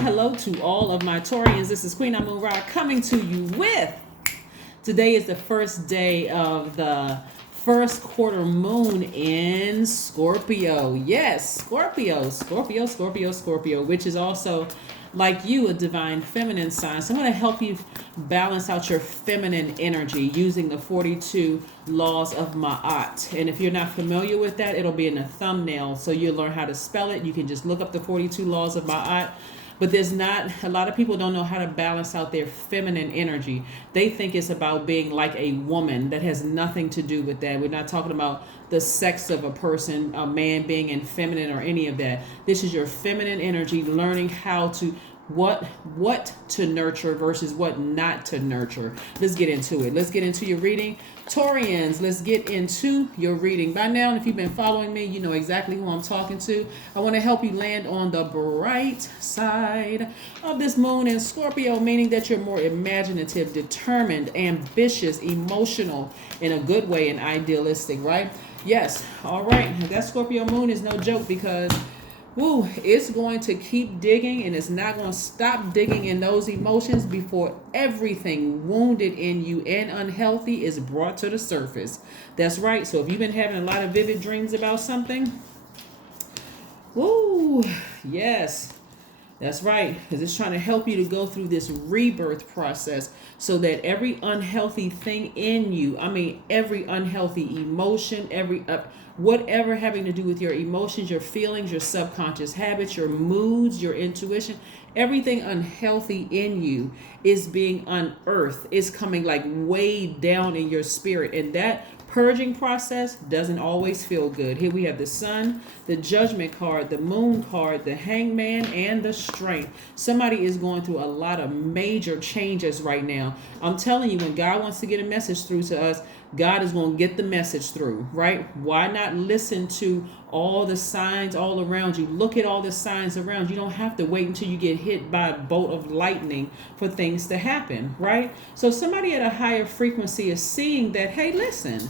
hello to all of my Taurians. This is Queen Amun Ra coming to you with. Today is the first day of the first quarter moon in Scorpio. Yes, Scorpio, which is also, like you, a divine feminine sign. So I'm going to help you balance out your feminine energy using the 42 laws of Ma'at. And if you're not familiar with that, it'll be in the thumbnail. So you'll learn how to spell it. You can just look up the 42 laws of Ma'at. But there's not, a lot of people don't know how to balance out their feminine energy. They think it's about being like a woman. That has nothing to do with that. We're not talking about the sex of a person, a man being in feminine or any of that. This is your feminine energy, learning how to, what to nurture versus what not to nurture. Let's get into it. Let's get into your reading. Taurians, let's get into your reading. By now, if you've been following me, you know exactly who I'm talking to. I want to help you land on the bright side of this moon in Scorpio, meaning that you're more imaginative, determined, ambitious, emotional in a good way, and idealistic, right? Yes. All right. That Scorpio moon is no joke because it's going to keep digging, and it's not going to stop digging in those emotions before everything wounded in you and unhealthy is brought to the surface. That's right. So if you've been having a lot of vivid dreams about something, yes, that's right, because it's trying to help you to go through this rebirth process so that every unhealthy thing in you, every unhealthy emotion, whatever having to do with your emotions, your feelings, your subconscious habits, your moods, your intuition, everything unhealthy in you is being unearthed. It's coming like way down in your spirit. And that purging process doesn't always feel good. Here we have the sun, the judgment card, the moon card, the hangman, and the strength. Somebody is going through a lot of major changes right now. I'm telling you, when God wants to get a message through to us, God is going to get the message through, right? Why not listen to all the signs all around you? Look at all the signs around. You don't have to wait until you get hit by a bolt of lightning for things to happen, right? So somebody at a higher frequency is seeing that, hey, listen,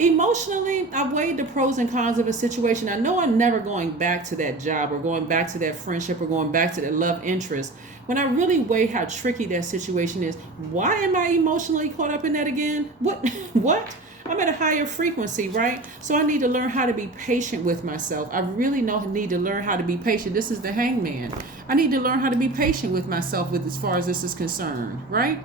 emotionally, I've weighed the pros and cons of a situation. I know I'm never going back to that job or going back to that friendship or going back to that love interest. When I really weigh how tricky that situation is, why am I emotionally caught up in that again? What? I'm at a higher frequency, right? So I need to learn how to be patient with myself. I really need to learn how to be patient. This is the hangman. I need to learn how to be patient with myself as far as this is concerned, right?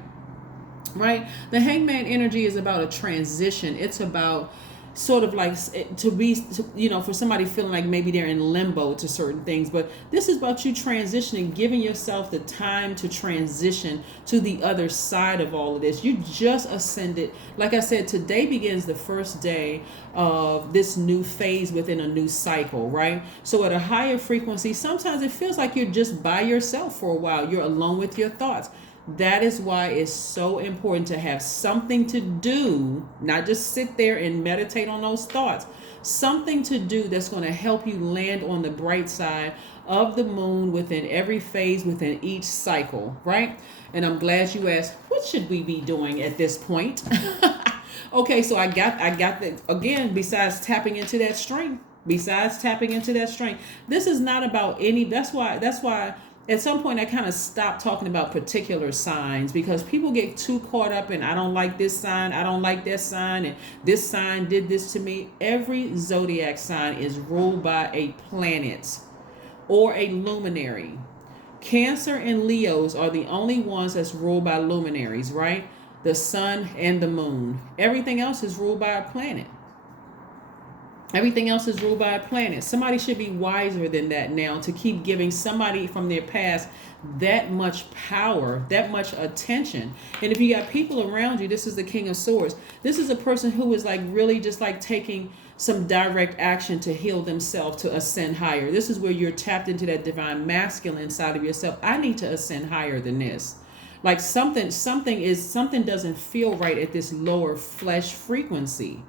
Right? The hangman energy is about a transition. It's about sort of like for somebody feeling like maybe they're in limbo to certain things, but this is about you transitioning, giving yourself the time to transition to the other side of all of this. You just ascended. Like I said, today begins the first day of this new phase within a new cycle, right? So at a higher frequency, sometimes it feels like you're just by yourself for a while. You're alone with your thoughts. That is why it's so important to have something to do, not just sit there and meditate on those thoughts. Something to do that's going to help you land on the bright side of the moon within every phase, within each cycle, right? And I'm glad you asked, what should we be doing at this point? Okay, so I got that again, besides tapping into that strength. This is not about that's why at some point I kind of stopped talking about particular signs, because people get too caught up in, I don't like this sign, I don't like that sign, and this sign did this to me. Every zodiac sign is ruled by a planet or a luminary. Cancer and Leos are the only ones that's ruled by luminaries, right? The sun and the moon. Everything else is ruled by a planet. Somebody should be wiser than that now to keep giving somebody from their past that much power, that much attention. And if you got people around you, this is the King of Swords. This is a person who is like really just like taking some direct action to heal themselves, to ascend higher. This is where you're tapped into that divine masculine side of yourself. I need to ascend higher than this. Like something doesn't feel right at this lower flesh frequency.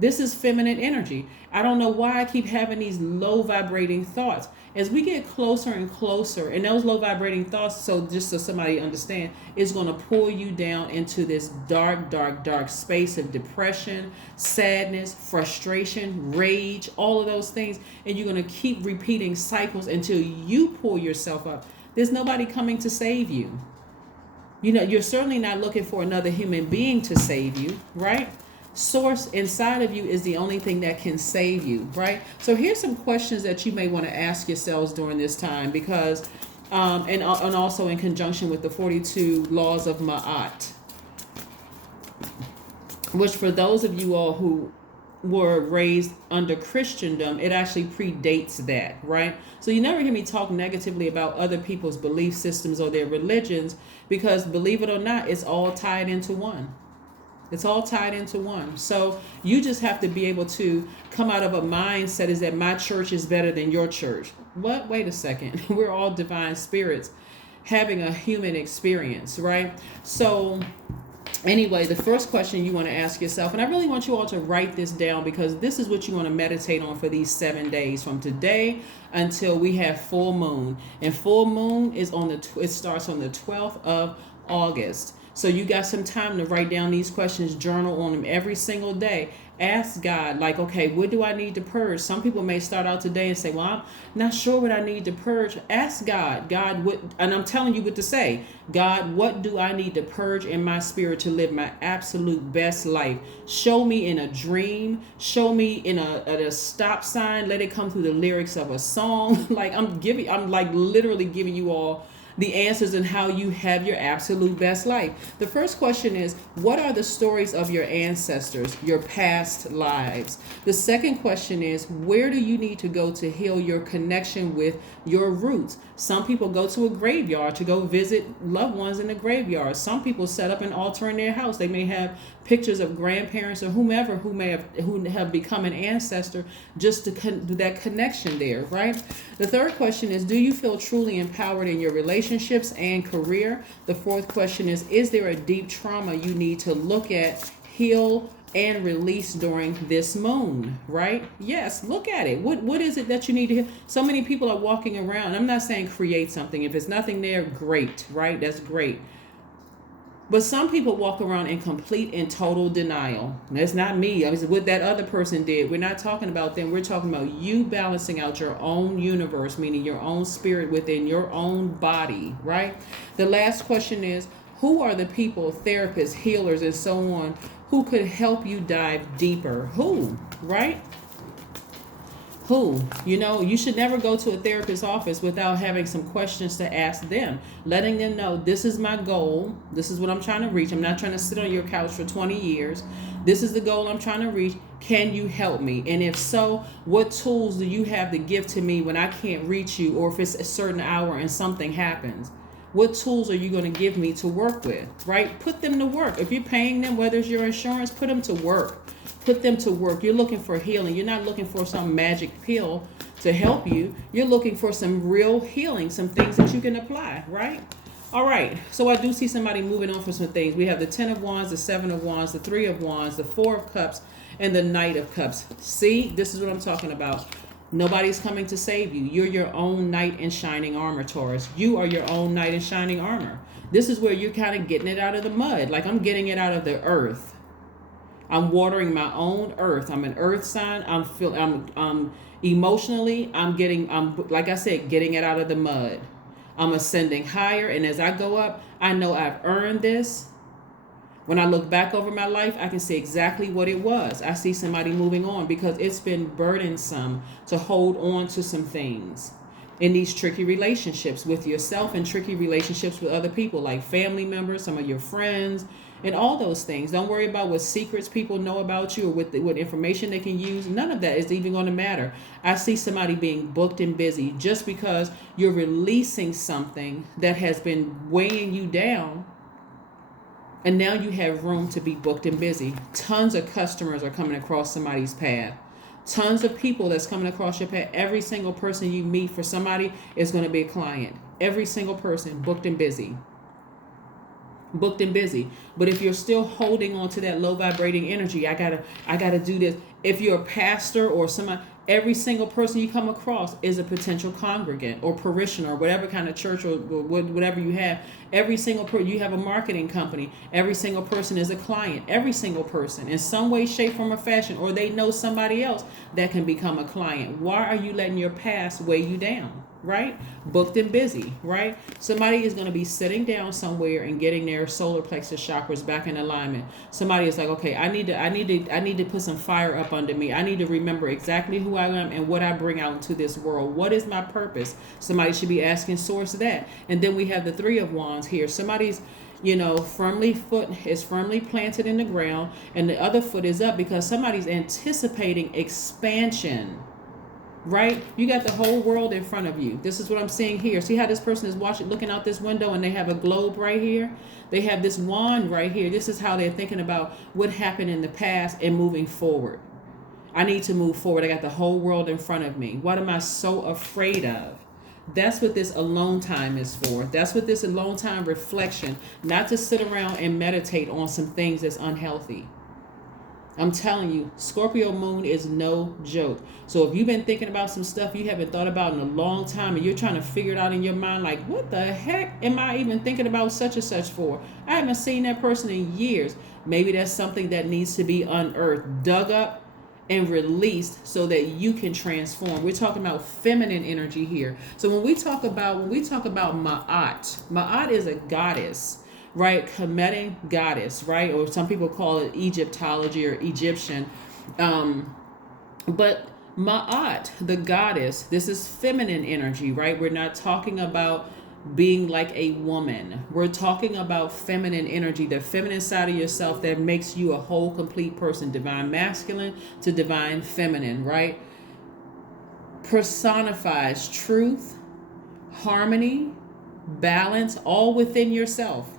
This is feminine energy. I don't know why I keep having these low vibrating thoughts. As we get closer and closer, and those low vibrating thoughts, so just so somebody understand, is going to pull you down into this dark, dark, dark space of depression, sadness, frustration, rage, all of those things. And you're going to keep repeating cycles until you pull yourself up There's nobody coming to save you. You know, you're certainly not looking for another human being to save you, right? Source inside of you is the only thing that can save you, right? So here's some questions that you may want to ask yourselves during this time, because and also in conjunction with the 42 laws of Ma'at, which for those of you all who were raised under Christendom, it actually predates that, right? So you never hear me talk negatively about other people's belief systems or their religions, because believe it or not, it's all tied into one. It's all tied into one. So you just have to be able to come out of a mindset is that my church is better than your church. What? Wait a second. We're all divine spirits having a human experience, right? So anyway, the first question you want to ask yourself, and I really want you all to write this down, because this is what you want to meditate on for these 7 days from today until we have full moon. And full moon is it starts on the 12th of August. So you got some time to write down these questions, journal on them every single day. Ask God, like, okay, what do I need to purge? Some people may start out today and say, well, I'm not sure what I need to purge. Ask God, what, and I'm telling you what to say. God, what do I need to purge in my spirit to live my absolute best life? Show me in a dream. Show me in a stop sign. Let it come through the lyrics of a song. Like I'm like literally giving you all the answers and how you have your absolute best life. The first question is, what are the stories of your ancestors, your past lives? The second question is, where do you need to go to heal your connection with your roots? Some people go to a graveyard to go visit loved ones in the graveyard. Some people set up an altar in their house. They may have pictures of grandparents or whomever who have become an ancestor, just to do that connection there, right? The third question is, do you feel truly empowered in your relationships and career? The fourth question is there a deep trauma you need to look at, heal, and release during this moon, right? Yes, look at it. What is it that you need to heal? So many people are walking around. I'm not saying create something. If it's nothing there, great, right? That's great. But some people walk around in complete and total denial. That's not me. I mean, what that other person did. We're not talking about them. We're talking about you balancing out your own universe, meaning your own spirit within your own body, right? The last question is, who are the people, therapists, healers, and so on, who could help you dive deeper? Who, right? Who? You know, you should never go to a therapist's office without having some questions to ask them, letting them know this is my goal. This is what I'm trying to reach. I'm not trying to sit on your couch for 20 years. This is the goal I'm trying to reach. Can you help me? And if so, what tools do you have to give to me when I can't reach you, or if it's a certain hour and something happens? What tools are you going to give me to work with, right? Put them to work. If you're paying them, whether it's your insurance, put them to work. Put them to work. You're looking for healing. You're not looking for some magic pill to help you. You're looking for some real healing, some things that you can apply, right? All right. So I do see somebody moving on for some things. We have the 10 of Wands, the 7 of Wands, the 3 of Wands, the 4 of Cups, and the Knight of Cups. See, this is what I'm talking about. Nobody's coming to save you. You're your own knight in shining armor, Taurus. You are your own knight in shining armor. This is where you're kind of getting it out of the mud. Like I'm getting it out of the earth. I'm watering my own earth. I'm an earth sign. I'm emotionally, I'm like I said, getting it out of the mud. I'm ascending higher. And as I go up, I know I've earned this. When I look back over my life, I can see exactly what it was. I see somebody moving on because it's been burdensome to hold on to some things in these tricky relationships with yourself and tricky relationships with other people, like family members, some of your friends, and all those things. Don't worry about what secrets people know about you or what information they can use. None of that is even going to matter. I see somebody being booked and busy just because you're releasing something that has been weighing you down. And now you have room to be booked and busy. Tons of customers are coming across somebody's path. Tons of people that's coming across your path. Every single person you meet for somebody is going to be a client. Every single person booked and busy. Booked and busy. But if you're still holding on to that low vibrating energy, I gotta do this. If you're a pastor or somebody, every single person you come across is a potential congregant or parishioner or whatever kind of church or whatever you have. Every single person, you have a marketing company. Every single person is a client. Every single person in some way, shape, form, or fashion, or they know somebody else that can become a client. Why are you letting your past weigh you down? right? Booked and busy, right? Somebody is going to be sitting down somewhere and getting their solar plexus chakras back in alignment. Somebody is like, okay, I need to put some fire up under me. I need to remember exactly who I am and what I bring out into this world. What is my purpose? Somebody should be asking source that. And then we have the Three of Wands here. Somebody's foot is firmly planted in the ground and the other foot is up because somebody's anticipating expansion. Right? You got the whole world in front of you. This is what I'm seeing here. See how this person is looking out this window and they have a globe right here? They have this wand right here. This is how they're thinking about what happened in the past and moving forward. I need to move forward. I got the whole world in front of me. What am I so afraid of? That's what this alone time is for. That's what this alone time reflection, not to sit around and meditate on some things that's unhealthy. I'm telling you, Scorpio Moon is no joke. So if you've been thinking about some stuff you haven't thought about in a long time and you're trying to figure it out in your mind, like, what the heck am I even thinking about such and such for? I haven't seen that person in years. Maybe that's something that needs to be unearthed, dug up, and released so that you can transform. We're talking about feminine energy here. So when we talk about Ma'at is a goddess. Right, Kemetic goddess, right, or some people call it Egyptology or Egyptian, but Ma'at, the goddess, this is feminine energy, right? We're not talking about being like a woman. We're talking about feminine energy, the feminine side of yourself that makes you a whole, complete person, divine masculine to divine feminine, right? Personifies truth, harmony, balance, all within yourself.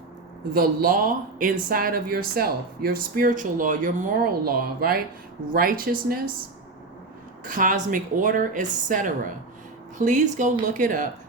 The law inside of yourself, your spiritual law, your moral law, right? Righteousness, cosmic order, etc. Please go look it up.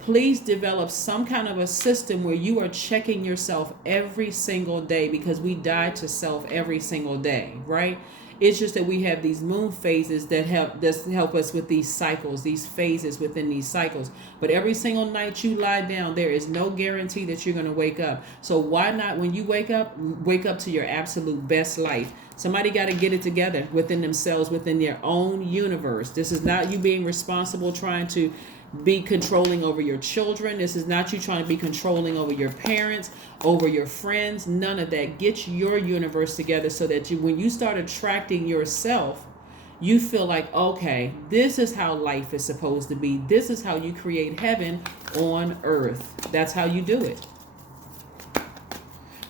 Please develop some kind of a system where you are checking yourself every single day, because we die to self every single day, right? It's just that we have these moon phases that help us with these cycles, these phases within these cycles. But every single night you lie down, there is no guarantee that you're going to wake up. So why not, when you wake up to your absolute best life? Somebody got to get it together within themselves, within their own universe. This is not you being responsible, trying to be controlling over your children. This is not you trying to be controlling over your parents, over your friends. None of that. Get your universe together so that when you start attracting yourself, you feel like, okay, this is how life is supposed to be. This is how you create heaven on earth. That's how you do it.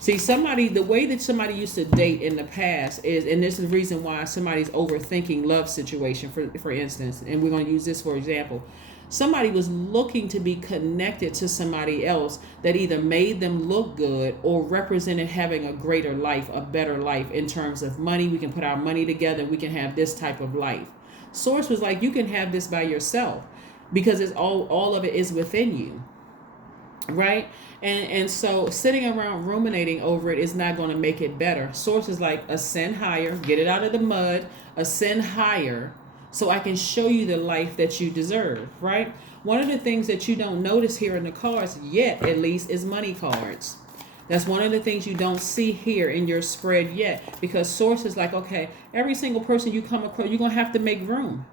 See, the way that somebody used to date in the past is, and this is the reason why somebody's overthinking love situation, for instance, and we're going to use this for example. Somebody was looking to be connected to somebody else that either made them look good or represented having a greater life, a better life in terms of money. We can put our money together. We can have this type of life. Source was like, you can have this by yourself because it's all of it is within you. Right? And so sitting around ruminating over it is not going to make it better. Source is like, ascend higher, get it out of the mud, ascend higher, so I can show you the life that you deserve, right? One of the things that you don't notice here in the cards yet, at least, is money cards. That's one of the things you don't see here in your spread yet, because source is like, okay, every single person you come across, you're going to have to make room.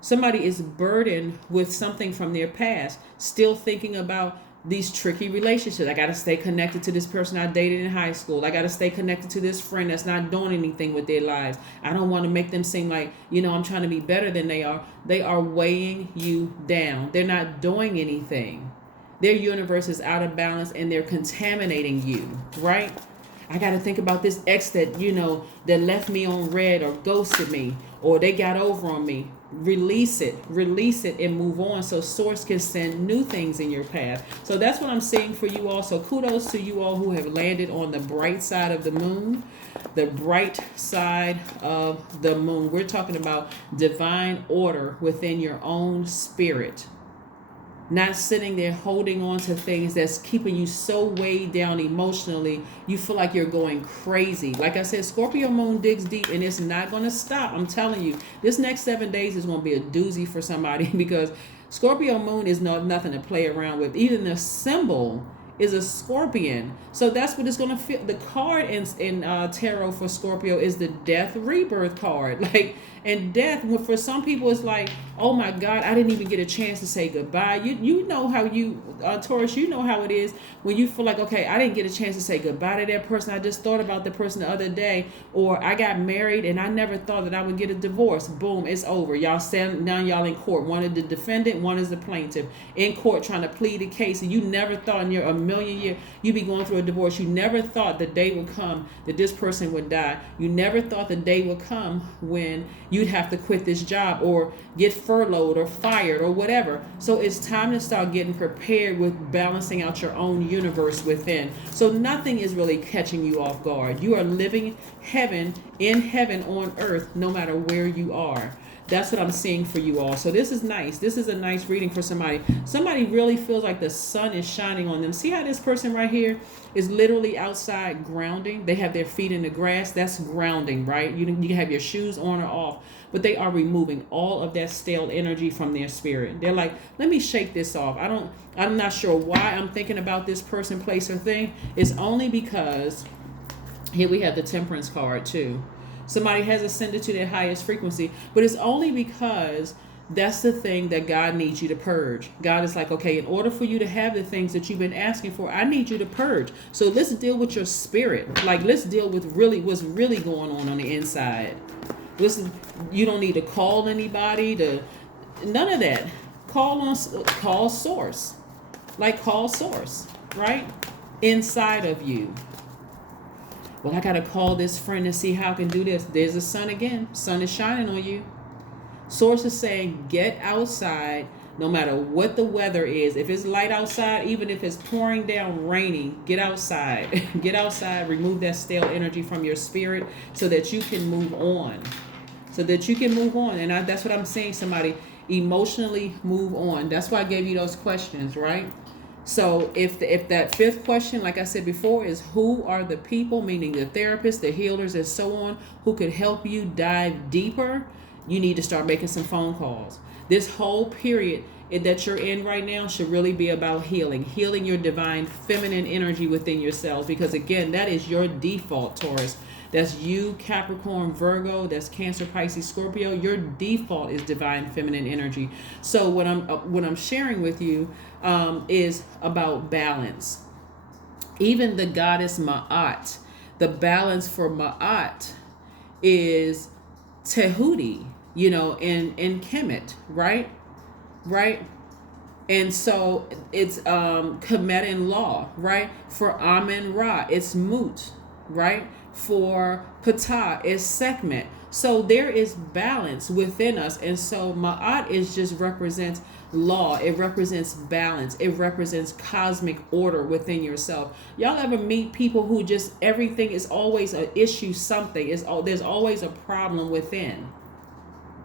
Somebody is burdened with something from their past, still thinking about these tricky relationships. I got to stay connected to this person I dated in high school. I got to stay connected to this friend that's not doing anything with their lives. I don't want to make them seem like, I'm trying to be better than they are. They are weighing you down. They're not doing anything. Their universe is out of balance and they're contaminating you, right? I got to think about this ex that, that left me on red or ghosted me, or they got over on me. Release it and move on so source can send new things in your path. So that's what I'm seeing for you all. So kudos to you all who have landed on the bright side of the moon. The bright side of the moon. We're talking about divine order within your own spirit. Not sitting there holding on to things that's keeping you so weighed down emotionally, you feel like you're going crazy. Like I said, Scorpio Moon digs deep and it's not going to stop. I'm telling you, this next 7 days is going to be a doozy for somebody because Scorpio Moon is nothing to play around with. Even the symbol is a Scorpion. So that's what it's going to feel. The card in tarot for Scorpio is the death rebirth card. Like, and death, for some people, it's like, oh my God, I didn't even get a chance to say goodbye. You know how Taurus, you know how it is when you feel like, okay, I didn't get a chance to say goodbye to that person. I just thought about the person the other day. Or I got married and I never thought that I would get a divorce. Boom, it's over. Y'all stand down, y'all in court. One is the defendant, one is the plaintiff. In court trying to plead a case. And you never thought in a million years you'd be going through a divorce. You never thought the day would come that this person would die. You never thought the day would come when you'd have to quit this job or get furloughed or fired or whatever. So it's time to start getting prepared with balancing out your own universe within. So nothing is really catching you off guard. You are living heaven on earth, no matter where you are. That's what I'm seeing for you all. So this is nice. This is a nice reading for somebody. Somebody really feels like the sun is shining on them. See how this person right here is literally outside grounding? They have their feet in the grass. That's grounding, right? You can have your shoes on or off, but they are removing all of that stale energy from their spirit. They're like, let me shake this off. I'm not sure why I'm thinking about this person, place, or thing. It's only because here we have the Temperance card too. Somebody has ascended to their highest frequency, but it's only because that's the thing that God needs you to purge. God is like, okay, in order for you to have the things that you've been asking for, I need you to purge. So let's deal with your spirit. Like, let's deal with what's really going on the inside. Listen, you don't need to call anybody none of that. Call source. Like, call source, right? Inside of you. Well, I got to call this friend to see how I can do this. There's the sun again. Sun is shining on you. Source is saying, get outside no matter what the weather is. If it's light outside, even if it's pouring down, raining, get outside. Get outside. Remove that stale energy from your spirit so that you can move on. And that's what I'm saying, somebody. Emotionally move on. That's why I gave you those questions, right? So if that fifth question, like I said before, is who are the people, meaning the therapists, the healers, and so on, who could help you dive deeper, you need to start making some phone calls. This whole period that you're in right now should really be about healing your divine feminine energy within yourselves, because again, that is your default, Taurus. That's you, Capricorn, Virgo, that's Cancer, Pisces, Scorpio. Your default is divine feminine energy. So what I'm sharing with you is about balance. Even the goddess Ma'at, the balance for Ma'at is Tehuti, in Kemet, right? And so it's Kemet in law, right? For Amun Ra, it's Mut, right? For Ptah, it's Sekhmet. So there is balance within us. And so Ma'at just represents law. It represents balance. It represents cosmic order within yourself. Y'all ever meet people who just everything is always an issue, something. There's always a problem within.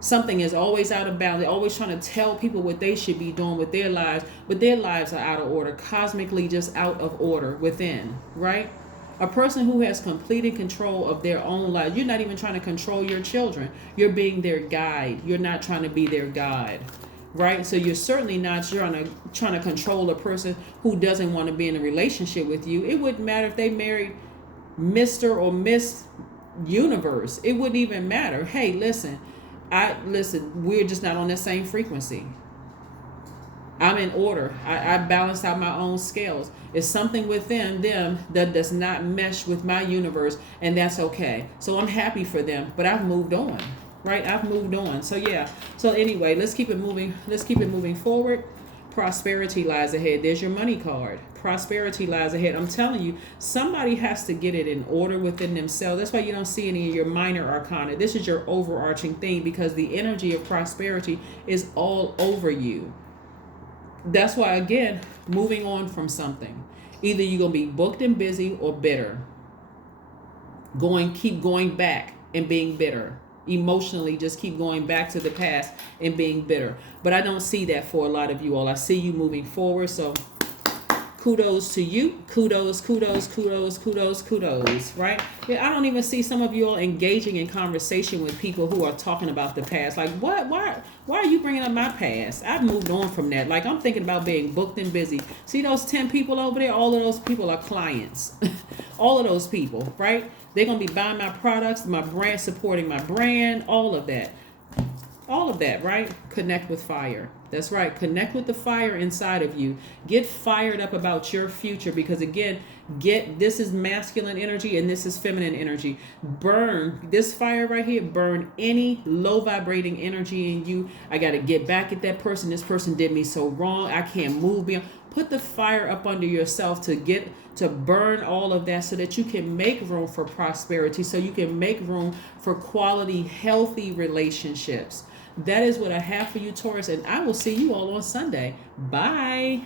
Something is always out of balance. They're always trying to tell people what they should be doing with their lives, but their lives are out of order, cosmically just out of order within, right? A person who has complete control of their own life. You're not even trying to control your children. You're being their guide. You're not trying to be their guide, right? So you're certainly not trying to control a person who doesn't want to be in a relationship with you. It wouldn't matter if they married Mr. or Miss Universe. It wouldn't even matter. Hey, listen, we're just not on the same frequency. I'm in order. I balanced out my own scales. It's something within them that does not mesh with my universe, and that's okay. So I'm happy for them, but I've moved on, right? I've moved on. So yeah. So anyway, let's keep it moving. Let's keep it moving forward. Prosperity lies ahead. There's your money card. Prosperity lies ahead. I'm telling you, somebody has to get it in order within themselves. That's why you don't see any of your minor arcana. This is your overarching thing, because the energy of prosperity is all over you. That's why, again, moving on from something. Either you're going to be booked and busy or bitter. Keep going back and being bitter. Emotionally, just keep going back to the past and being bitter. But I don't see that for a lot of you all. I see you moving forward. So kudos to you. Kudos, kudos, kudos, kudos, kudos, right? Yeah, I don't even see some of you all engaging in conversation with people who are talking about the past. Like, what? Why are you bringing up my past? I've moved on from that. Like, I'm thinking about being booked and busy. See those 10 people over there? All of those people are clients. All of those people, right? They're going to be buying my products, my brand, supporting my brand, all of that. All of that, right? Connect with fire. That's right. Connect with the fire inside of you. Get fired up about your future because, again, this is masculine energy and this is feminine energy. Burn this fire right here. Burn any low vibrating energy in you. I got to get back at that person. This person did me so wrong. I can't move beyond. Put the fire up under yourself to burn all of that so that you can make room for prosperity, so you can make room for quality, healthy relationships. That is what I have for you, Taurus, and I will see you all on Sunday. Bye.